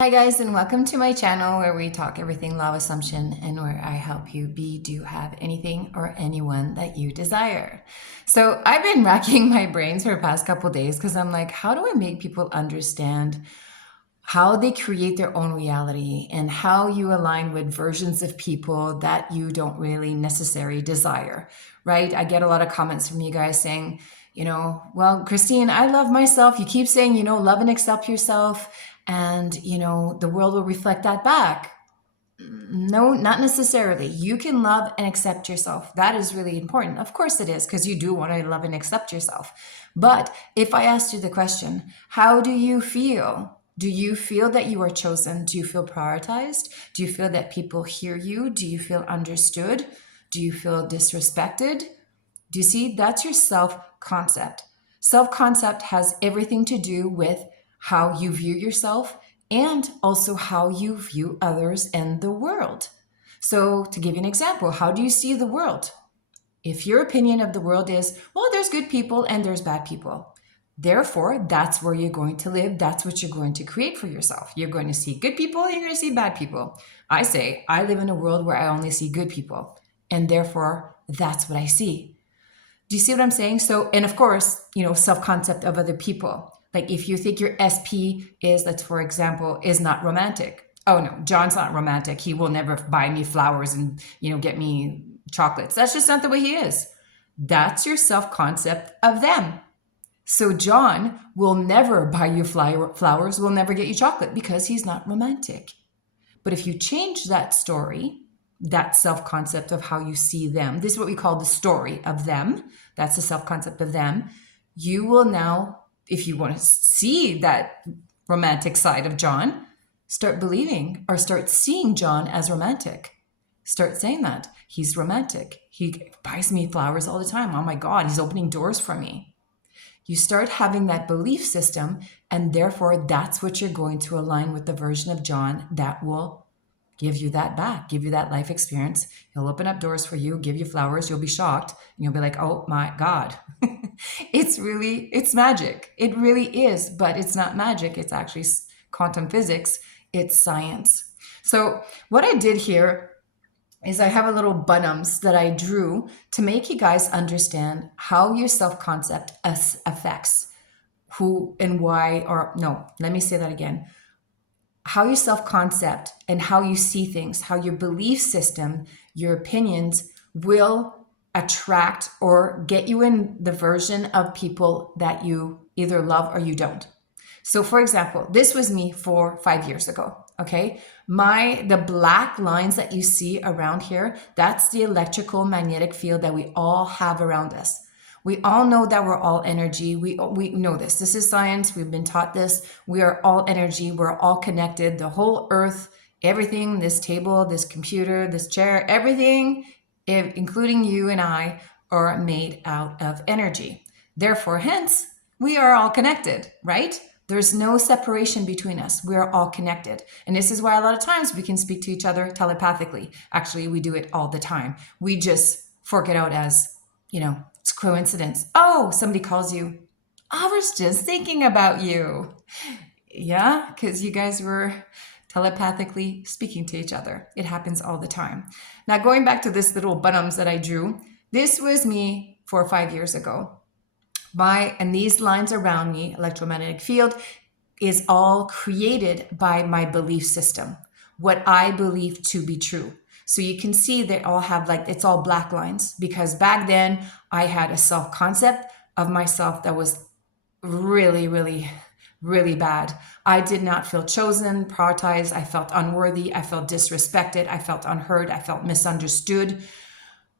Hi guys, and welcome to my channel where we talk everything law of assumption and where I help you be, do, have anything or anyone that you desire. So I've been racking my brains for the past couple days because I'm like, how do I make people understand how they create their own reality and how you align with versions of people that you don't really necessarily desire, right? I get a lot of comments from you guys saying, well, Christine, I love myself. You keep saying, love and accept yourself, and, the world will reflect that back. No, not necessarily. You can love and accept yourself. That is really important. Of course it is, because you do want to love and accept yourself. But if I asked you the question, how do you feel? Do you feel that you are chosen? Do you feel prioritized? Do you feel that people hear you? Do you feel understood? Do you feel disrespected? Do you see? That's your self-concept. Self-concept has everything to do with how you view yourself and also how you view others and the world. So to give you an example, how do you see the world? If your opinion of the world is, well, there's good people and there's bad people. Therefore, that's where you're going to live. That's what you're going to create for yourself. You're going to see good people, you're going to see bad people. I say, I live in a world where I only see good people, and therefore, that's what I see. Do you see what I'm saying? So, and of course, self-concept of other people. Like if you think your SP is, let's for example, is not romantic. Oh no, John's not romantic. He will never buy me flowers and, get me chocolates. That's just not the way he is. That's your self-concept of them. So John will never buy you flowers, will never get you chocolate because he's not romantic. But if you change that story, that self-concept of how you see them, this is what we call the story of them. That's the self-concept of them. You will now, if you want to see that romantic side of John, start believing or start seeing John as romantic. Start saying that. He's romantic. He buys me flowers all the time. Oh my God, he's opening doors for me. You start having that belief system, and therefore that's what you're going to align with the version of John that will give you that back, give you that life experience. He'll open up doors for you, give you flowers. You'll be shocked. And you'll be like, oh my God. It's magic. It really is, but it's not magic. It's actually quantum physics. It's science. So what I did here is I have a little bunums that I drew to make you guys understand how your self-concept affects who and why, or no, let me say that again. How your self-concept and how you see things, how your belief system, your opinions will attract or get you in the version of people that you either love or you don't. So for example, this was me 5 years ago, okay? The black lines that you see around here, that's the electrical magnetic field that we all have around us. We all know that we're all energy. We know this. This is science. We've been taught this. We are all energy. We're all connected. The whole earth, everything, this table, this computer, this chair, everything, including you and I, are made out of energy. Therefore, hence, we are all connected, right? There's no separation between us. We're all connected. And this is why a lot of times we can speak to each other telepathically. Actually, we do it all the time. We just fork it out as, it's coincidence. Oh, somebody calls you. I was just thinking about you. Yeah, because you guys were telepathically speaking to each other. It happens all the time. Now, going back to this little bunums that I drew, this was me 4 or 5 years ago. And these lines around me, electromagnetic field, is all created by my belief system, what I believe to be true. So you can see they all have it's all black lines, because back then I had a self-concept of myself that was really, really, really bad. I did not feel chosen, prioritized. I felt unworthy. I felt disrespected. I felt unheard. I felt misunderstood.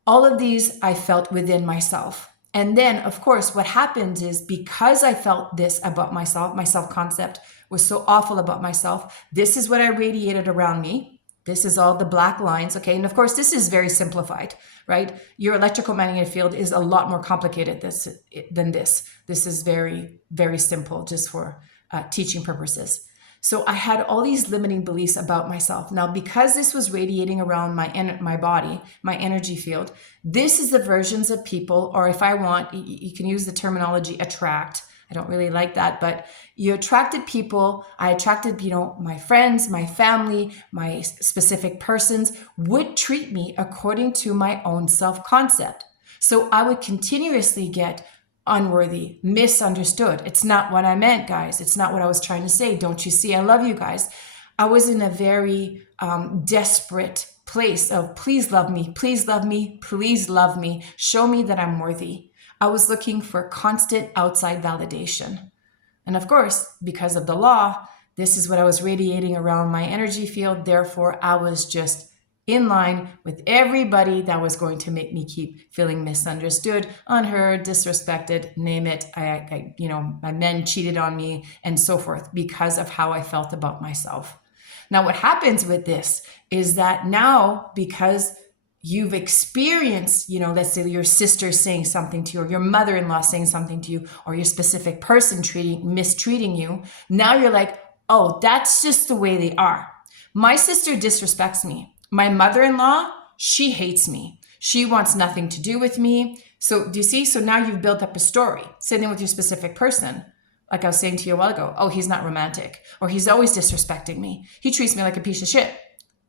All of these I felt within myself. And then, of course, what happens is because I felt this about myself, my self-concept was so awful about myself, this is what I radiated around me. This is all the black lines, okay? And of course, this is very simplified, right? Your electrical magnetic field is a lot more complicated than this. This is very, very simple, just for teaching purposes. So I had all these limiting beliefs about myself. Now, because this was radiating around my body, my energy field, this is the versions of people, or if I want, you can use the terminology attract, I don't really like that, but you attracted people. I attracted, my friends, my family, my specific persons would treat me according to my own self-concept. So I would continuously get unworthy, misunderstood. It's not what I meant, guys. It's not what I was trying to say. Don't you see? I love you guys. I was in a very desperate place of please love me, please love me, please love me. Show me that I'm worthy. I was looking for constant outside validation. And of course, because of the law, this is what I was radiating around my energy field. Therefore, I was just in line with everybody that was going to make me keep feeling misunderstood, unheard, disrespected, name it. My men cheated on me and so forth because of how I felt about myself. Now, what happens with this is that now, because you've experienced, let's say your sister saying something to you, or your mother-in-law saying something to you, or your specific person mistreating you, now you're like, oh, that's just the way they are. My sister disrespects me. My mother-in-law, she hates me. She wants nothing to do with me. So do you see? So now you've built up a story. Same thing with your specific person. Like I was saying to you a while ago, oh, he's not romantic, or he's always disrespecting me. He treats me like a piece of shit.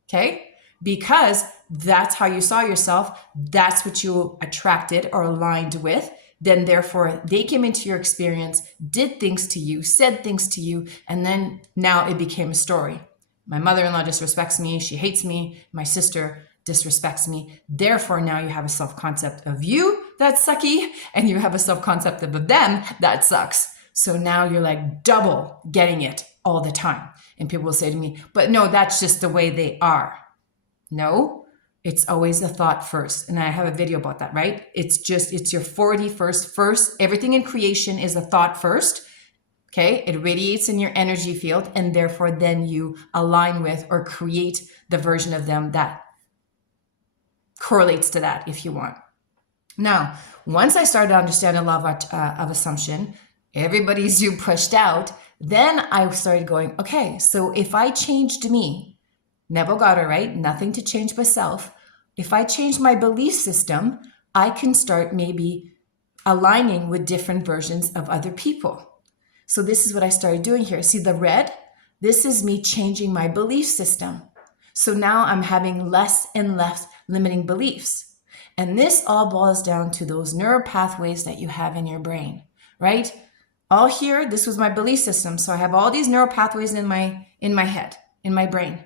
Okay? Because that's how you saw yourself. That's what you attracted or aligned with. Then therefore they came into your experience, did things to you, said things to you, and then now it became a story. My mother-in-law disrespects me. She hates me. My sister disrespects me. Therefore, now you have a self-concept of you that's sucky, and you have a self-concept of them that sucks. So now you're like double getting it all the time. And people will say to me, but no, that's just the way they are. No, it's always a thought first. And I have a video about that, right? It's your 41st first. Everything in creation is a thought first. Okay, it radiates in your energy field, and therefore then you align with or create the version of them that correlates to that, if you want. Now, once I started to understand the law of assumption, everybody's you pushed out, then I started going, okay, so if I changed me, Neville Goddard, right? Nothing to change but self. If I change my belief system, I can start maybe aligning with different versions of other people. So this is what I started doing here. See the red? This is me changing my belief system. So now I'm having less and less limiting beliefs. And this all boils down to those neural pathways that you have in your brain, right? All here, this was my belief system. So I have all these neural pathways in my head, in my brain.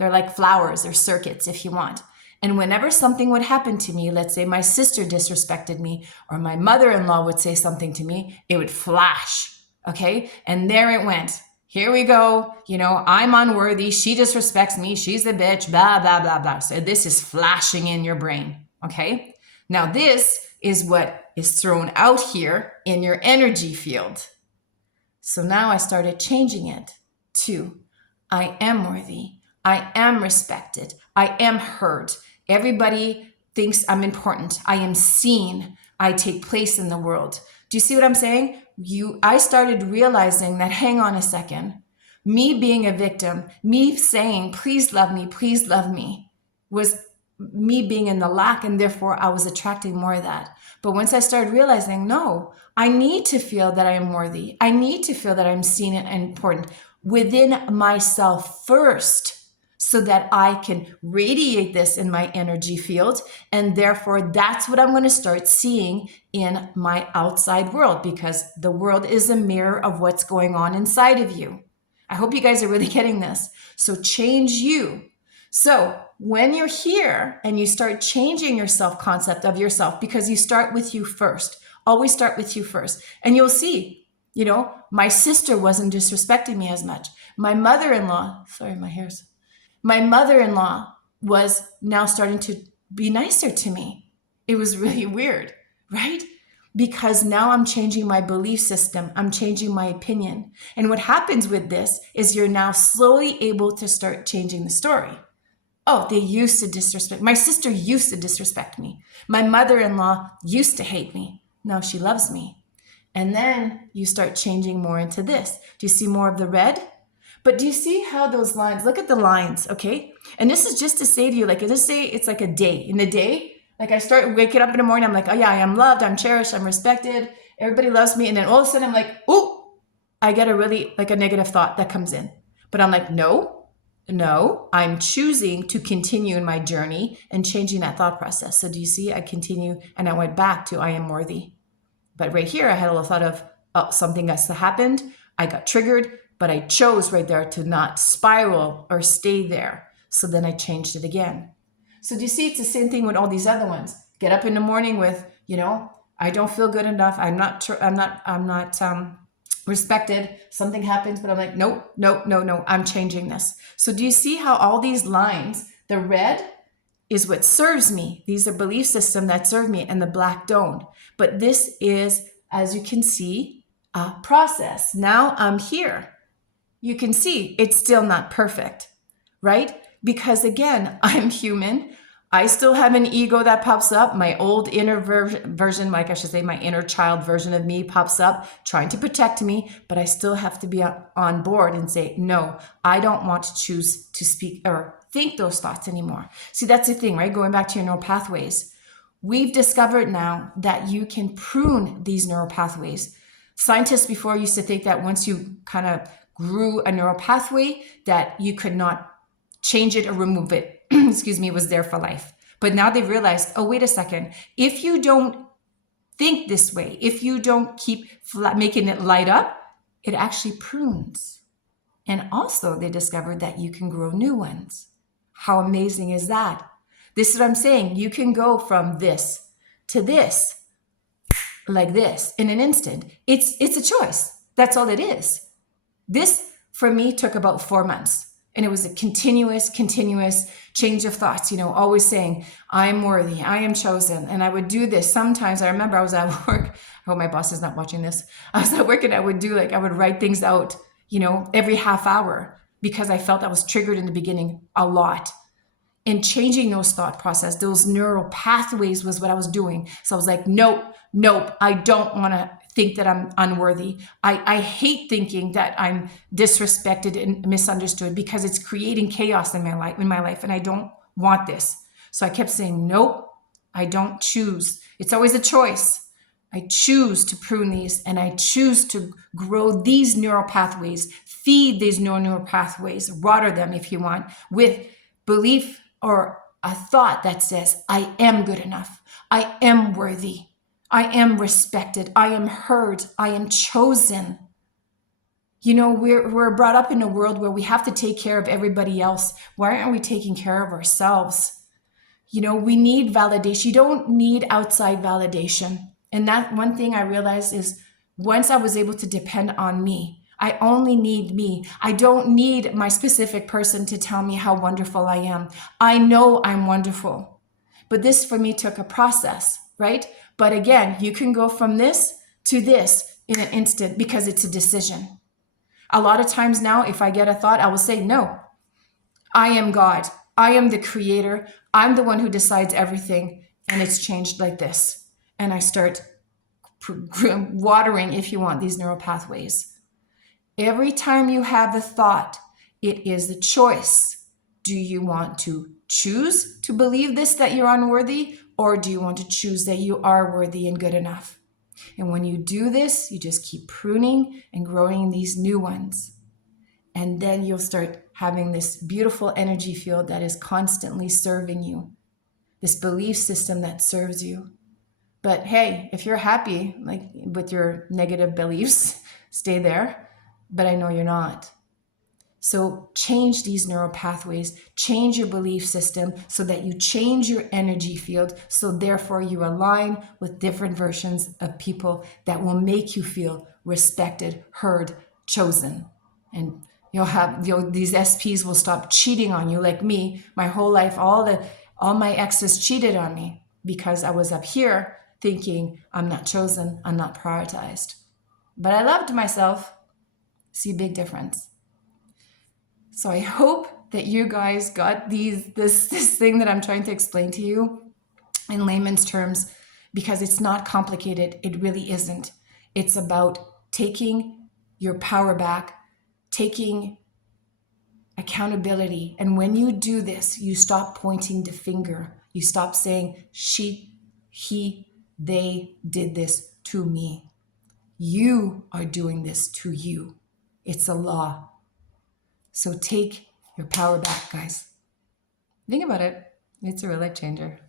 They're like flowers, they're circuits if you want. And whenever something would happen to me, let's say my sister disrespected me, or my mother-in-law would say something to me, it would flash. Okay. And there it went. Here we go. I'm unworthy. She disrespects me. She's a bitch, blah, blah, blah, blah. So this is flashing in your brain. Okay. Now this is what is thrown out here in your energy field. So now I started changing it to, I am worthy. I am respected. I am heard. Everybody thinks I'm important. I am seen. I take place in the world. Do you see what I'm saying? I started realizing that, hang on a second, me being a victim, me saying, please love me, was me being in the lack, and therefore I was attracting more of that. But once I started realizing, no, I need to feel that I am worthy. I need to feel that I'm seen and important within myself first, so that I can radiate this in my energy field. And therefore, that's what I'm going to start seeing in my outside world, because the world is a mirror of what's going on inside of you. I hope you guys are really getting this. So change you. So when you're here and you start changing your self-concept of yourself, because you start with you first, always start with you first. And you'll see, my sister wasn't disrespecting me as much. My mother-in-law, my mother-in-law was now starting to be nicer to me. It was really weird, right? Because now I'm changing my belief system. I'm changing my opinion. And what happens with this is you're now slowly able to start changing the story. Oh, they used to disrespect. My sister used to disrespect me. My mother-in-law used to hate me. Now she loves me. And then you start changing more into this. Do you see more of the red? But do you see how those lines, look at the lines, okay? And this is just to say to you, let's say it's like a day. In the day, I start waking up in the morning, I'm like, oh yeah, I am loved, I'm cherished, I'm respected. Everybody loves me. And then all of a sudden I'm like, oh, I get a negative thought that comes in. But I'm like, no, I'm choosing to continue in my journey and changing that thought process. So do you see, I continue and I went back to I am worthy. But right here, I had a little thought of, oh, something else happened. I got triggered, but I chose right there to not spiral or stay there. So then I changed it again. So do you see, it's the same thing with all these other ones. Get up in the morning with, I don't feel good enough. I'm not respected. Something happens, but I'm like, no, I'm changing this. So do you see how all these lines, the red is what serves me. These are belief systems that serve me, and the black don't. But this is, as you can see, a process. Now I'm here. You can see it's still not perfect, right? Because again, I'm human. I still have an ego that pops up. My old inner version, like I should say, my inner child version of me pops up trying to protect me, but I still have to be on board and say, no, I don't want to choose to speak or think those thoughts anymore. See, that's the thing, right? Going back to your neural pathways. We've discovered now that you can prune these neural pathways. Scientists before used to think that once you kind of grew a neural pathway, that you could not change it or remove it. It was there for life. But now they've realized, oh, wait a second. If you don't think this way, if you don't keep making it light up, it actually prunes. And also they discovered that you can grow new ones. How amazing is that? This is what I'm saying. You can go from this to this, like this, in an instant. It's a choice. That's all it is. This, for me, took about 4 months. And it was a continuous change of thoughts, always saying, I'm worthy, I am chosen. And I would do this. Sometimes I remember I was at work. I hope my boss is not watching this. I was at work and I would write things out, every half hour, because I felt I was triggered in the beginning a lot. And changing those thought process, those neural pathways was what I was doing. So I was like, nope, I don't want to think that I'm unworthy. I hate thinking that I'm disrespected and misunderstood, because it's creating chaos in my life, and I don't want this. So I kept saying, nope, I don't choose. It's always a choice. I choose to prune these, and I choose to grow these neural pathways, feed these neural pathways, water them if you want, with belief or a thought that says, I am good enough. I am worthy. I am respected. I am heard. I am chosen. We're brought up in a world where we have to take care of everybody else. Why aren't we taking care of ourselves? We need validation. You don't need outside validation. And that one thing I realized is, once I was able to depend on me, I only need me. I don't need my specific person to tell me how wonderful I am. I know I'm wonderful. But this for me took a process, right? But again, you can go from this to this in an instant, because it's a decision. A lot of times now, if I get a thought, I will say, no, I am God. I am the creator. I'm the one who decides everything. And it's changed like this. And I start watering, if you want, these neural pathways. Every time you have a thought, it is a choice. Do you want to choose to believe this, that you're unworthy, or do you want to choose that you are worthy and good enough? And when you do this, you just keep pruning and growing these new ones. And then you'll start having this beautiful energy field that is constantly serving you, this belief system that serves you. But hey, if you're happy, like with your negative beliefs, stay there. But I know you're not. So change these neural pathways, change your belief system so that you change your energy field. So therefore you align with different versions of people that will make you feel respected, heard, chosen. And these SPs will stop cheating on you. Like me, my whole life, all my exes cheated on me because I was up here thinking I'm not chosen, I'm not prioritized. But I loved myself. See a big difference. So I hope that you guys got this thing that I'm trying to explain to you in layman's terms, because it's not complicated. It really isn't. It's about taking your power back, taking accountability. And when you do this, you stop pointing the finger. You stop saying, she, he, they did this to me. You are doing this to you. It's a law. So take your power back, guys. Think about it. It's a real life changer.